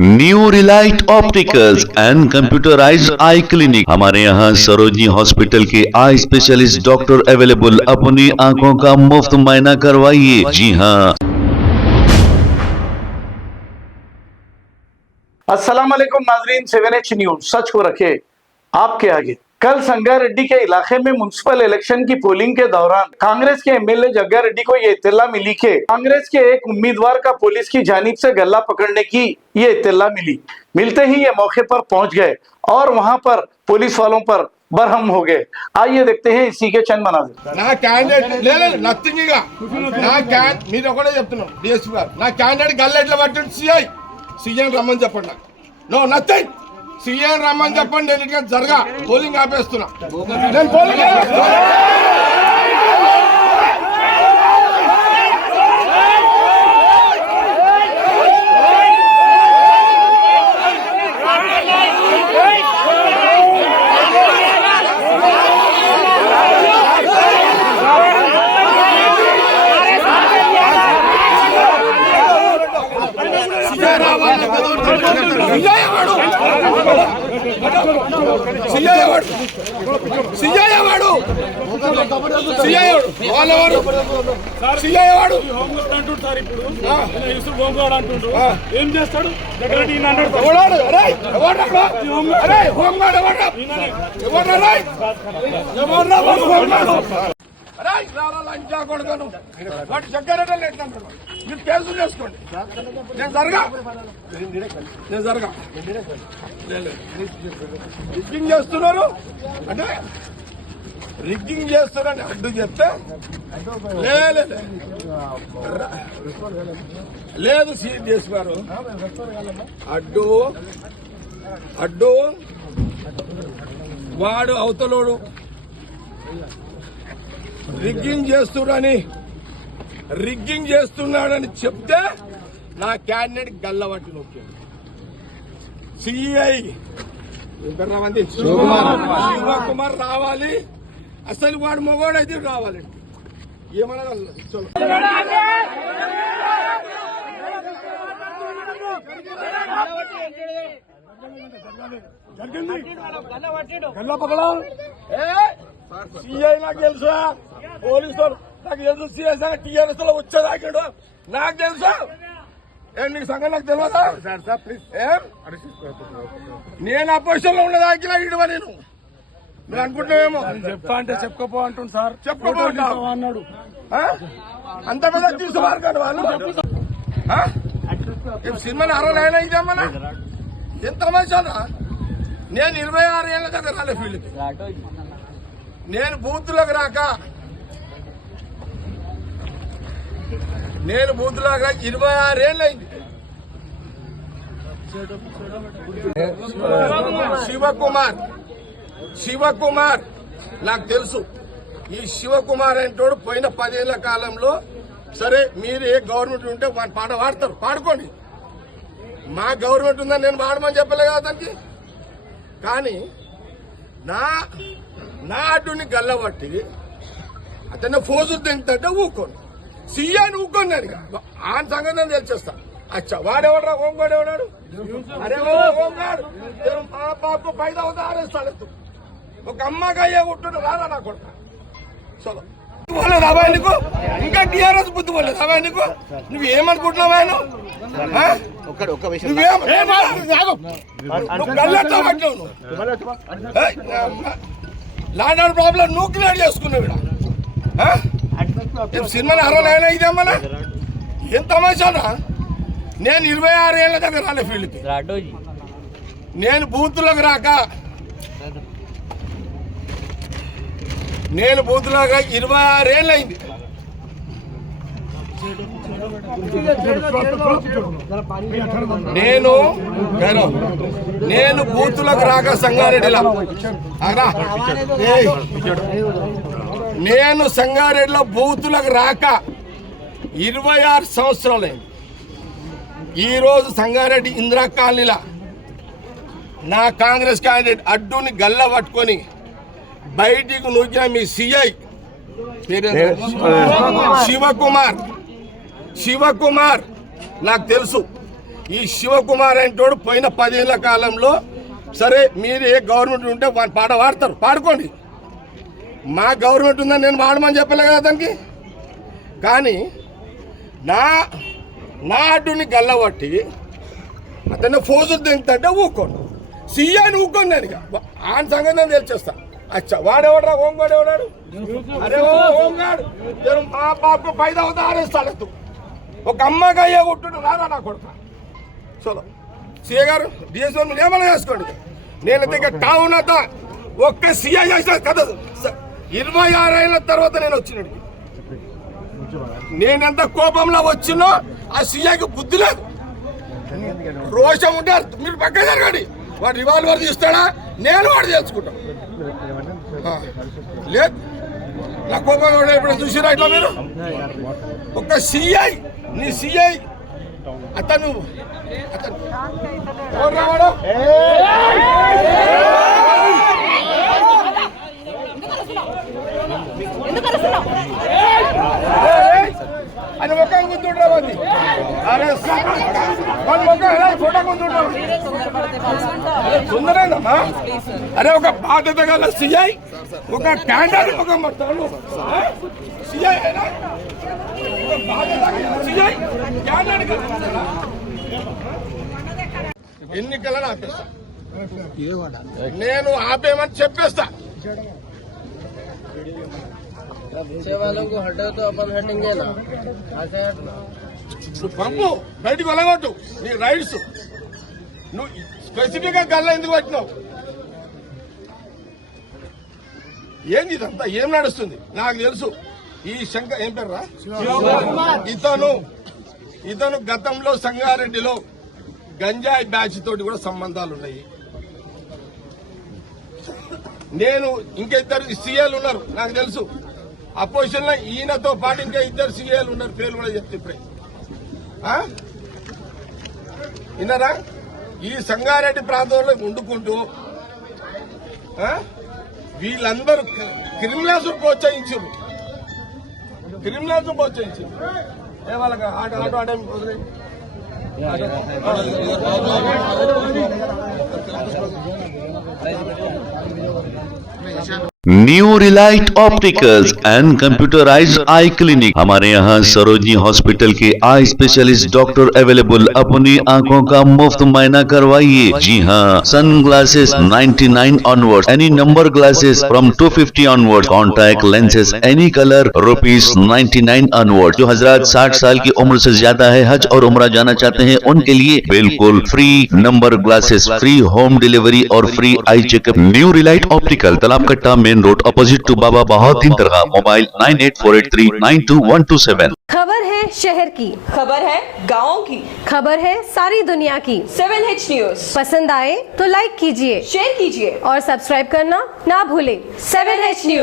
New Relight opticals and computerised I clinic. हमारे यहाँ Sarojini hospital के आई स्पेशलिस्ट डॉक्टर अवेलेबल। अपनी आंखों का मुफ्त मुआयना करवाइए। जी हाँ। अस्सलाम वालेकुम नाजरीन, 7H न्यूज सच को रखे आपके आगे। कल संगारेड्डी के इलाके में म्युनिसिपल इलेक्शन की पोलिंग के दौरान कांग्रेस के एमएलए जग्गारेड्डी को ये इत्तला मिली कि कांग्रेस के एक उम्मीदवार का पुलिस की जानिब से गला पकड़ने की ये इत्तला मिली। मिलते ही ये मौके पर पहुंच गए और वहां पर पुलिस वालों पर बरहम हो गए। आइए देखते हैं इसी के चंद मनाजिर। నా క్యాండిడేట్ లేదు నథింగ్ ఇక మీరు ఒకటే చెప్తున్నాను డిఎస్పీ గారు నా క్యాండిడేట్ గల్లెట్ల పట్టింది సీఎం రమ్మని చెప్పండి నాకు నో నథింగ్ సీఎం రమ్మని చెప్పండి నేను ఇక జరగా పోలింగ్ ఆపేస్తున్నా నేను పోలింగ్ ఏం చేస్తాడు? జగ్గారెడ్డి ఎట్లంటాడు మీరు కేసులు చేసుకోండి నేను జరగా రిగ్గింగ్ చేస్తున్నారు అంటే రిగ్గింగ్ చేస్తున్నారని అడ్డు చెప్తే లేదు సీఎస్ గారు అడ్డు వాడు అవతలోడు రిగ్గింగ్ చేస్తున్నాడని చెప్తే నా క్యాండిడేట్ గల్లబట్టి నొక్కాడు. సిఐ శివకుమార్ రావాలి. అసలు వాడు మొగోడైతే రావాలి. ఏమన్నా సిఐ నాకు తెలుసా, పోలీసు నాకు తెలుసు. సిఐ టీఆర్ఎస్ లో వచ్చేదాకాడు నాకు తెలుసా. నీకు సంగతి నాకు తెలియదా? నేను అపోజిషన్ లో ఉన్నదాకా ఇడవ నేను మీరు అనుకుంటున్నావేమో. చెప్తా అంటే చెప్పుకోపో అంటుంది సార్. చెప్పుకోపో అన్నాడు. అంత పెద్ద తీసుకోవాలి కాదు వాళ్ళు. సినిమాని 69 ఇదేమన్నా ఎంత మంచిదా. నేను 26 ఏళ్ళ దగ్గర రాలే ఫీల్డ్కి. నేను బూత్లోకి రాక 26 ఏళ్ళు అయింది. శివకుమార్ నాకు తెలుసు. ఈ శివకుమార్ అంటోడు పోయిన 10 ఏళ్ల కాలంలో సరే మీరు ఏ గవర్నమెంట్ ఉంటే వాడి పాట పాడతారు, పాడుకోండి. మా గవర్నమెంట్ ఉందని నేను పాడమని చెప్పలే కదా అతనికి. కానీ నా అడ్డుని గల్లబట్టి అతన్ని ఫోజులు తింటే ఊకోండి. సీఎని ఊకోండి. నేను ఆయన సంగతి నేను తెలిచేస్తా. అచ్చా వాడెవడరా హోంగాడు ఎవడాడు? అరే హోంగాడు మా బాబు 5,000 ఆరేస్తాడు. ఒక అమ్మగా అయ్యే ఉంటుండే రాదా నా కొడుకు. చలో పోలేదు అబ్బాయి నీకు, ఇంకా టీఆర్ఎస్ బుద్ధి పోలేదు అబ్బాయి నీకు. నువ్వేమనుకుంటున్నావు ఆయన? లాండ్ ప్రాబ్లం నువ్వు క్లియర్ చేసుకున్నావు. సినిమాని 69 ఇదేమన్నా ఏం తమాషానా. నేను 26 ఏళ్ళ దగ్గర రాలే ఫీల్డ్కి. నేను బూత్లోకి రాక 26 ఏళ్ళు అయింది. నేను బూత్లోకి రాక సంగారెడ్డిలో నేను సంగారెడ్డిలో బూత్లోకి రాక 26 సంవత్సరాలైంది. ఈరోజు సంగారెడ్డి ఇందిరా కాలనీలా నా కాంగ్రెస్ క్యాండిడేట్ అడ్డుని గల్ల పట్టుకొని బయటికి నూకిన మీ సిఐ శివకుమార్ నాకు తెలుసు. ఈ శివకుమార్ అంటోడు పోయిన 10 ఏళ్ల కాలంలో సరే మీరు ఏ గవర్నమెంట్ ఉంటే పాట పాడతారు, పాడుకోండి. మా గవర్నమెంట్ ఉందని నేను పాడమని చెప్పలే కదా అతనికి. కానీ నా అడ్డుని గల్లబట్టి అతన్ని ఫోజులు దింగుతుంటే ఊక్కోండి. సీఐని ఊక్కోండి నేను ఆయన సంగతి నేను తెలిచేస్తా. అచ్చా వాడెవడరా హోంగాడు ఎవడాడు? అరే ఓ హోంగాడు మా బాబు 5 అవుతా ఆరేస్తాడు. ఒక అమ్మగా అయ్యే కొట్టుంటే రారా నా కొడుక. చలో సీఏ గారు డిఎస్ఓ ఏమైనా చేసుకోండి. నేను దగ్గర టౌన్ అంతా ఒక్క సీఐ చేసిన కదా 26 ఏళ్ళ తర్వాత నేను వచ్చినాడు. నేనెంత కోపంలో వచ్చినో ఆ సీఐకి బుద్ధి లేదు, రోషం ఉంటారు. మీరు పక్కన జరగండి. వాడు రివాల్వర్ తీస్తాడా, నేను వాడు తెలుసుకుంటాను. లేదు నా కోపం ఇప్పుడు చూసిరా ఇట్లా మీరు. ఒక సీఐ నీ సీఐ అతను అని ఒక గుర్తుండీ. అరే ఫోటో గుర్తుండమ్మా. అరే ఒక బాధ్యత గల సీఐ ఒక క్యాండర్ ఒక సీఐ ఎన్నికలను ఆపేస్తా. నేను ఆపేమని చెప్పేస్తా. నువ్వు పంపు బయటికి వెళ్ళగొట్టు నీ రైట్స్. నువ్వు స్పెసిఫిక్ గా గల్లా ఎందుకు పెట్టినావు? ఏంది ఇదంతా? ఏం నడుస్తుంది నాకు తెలుసు. ఈ శంకర్ ఏం పేరు రా ఇతను గతంలో సంగారెడ్డిలో గంజాయి బ్యాచ్ తోటి కూడా సంబంధాలు ఉన్నాయి. నేను ఇంకా 2 సీఏలు ఉన్నారు నాకు తెలుసు. అపోజిషన్ లో ఈయనతో పాటు ఇంకా 2 సీఏలు ఉన్నారు, పేర్లు కూడా చెప్తే ఇప్పుడే. విన్నారా? ఈ సంగారెడ్డి ప్రాంతంలో వండుకుంటూ వీళ్ళందరూ క్రిమినల్స్ ప్రోత్సహించారు. ఏ వాళ్ళకి auto new Relight opticals and computerised I clinic. हमारे यहाँ सरोजनी हॉस्पिटल के आई स्पेशलिस्ट डॉक्टर अवेलेबल। अपनी आंखों का मुफ्त मायना करवाइए। जी हाँ, sun glasses 99 onward, any number glasses from 250 onward, contact lenses any colour ₹99 onward. जो हजरात 60 साल की उम्र से ज्यादा है, हज और उम्रा जाना चाहते हैं, उनके लिए बिल्कुल free number glasses, free home delivery और free eye checkup. New relight optical, Talab Katta, main road, opposite to Baba Bahauddin Dargah. Mobile 9848392127। खबर है शहर की, खबर है गाँव की, खबर है सारी दुनिया की। 7H न्यूज पसंद आए तो लाइक कीजिए, शेयर कीजिए और सब्सक्राइब करना ना भूलें। 7H news.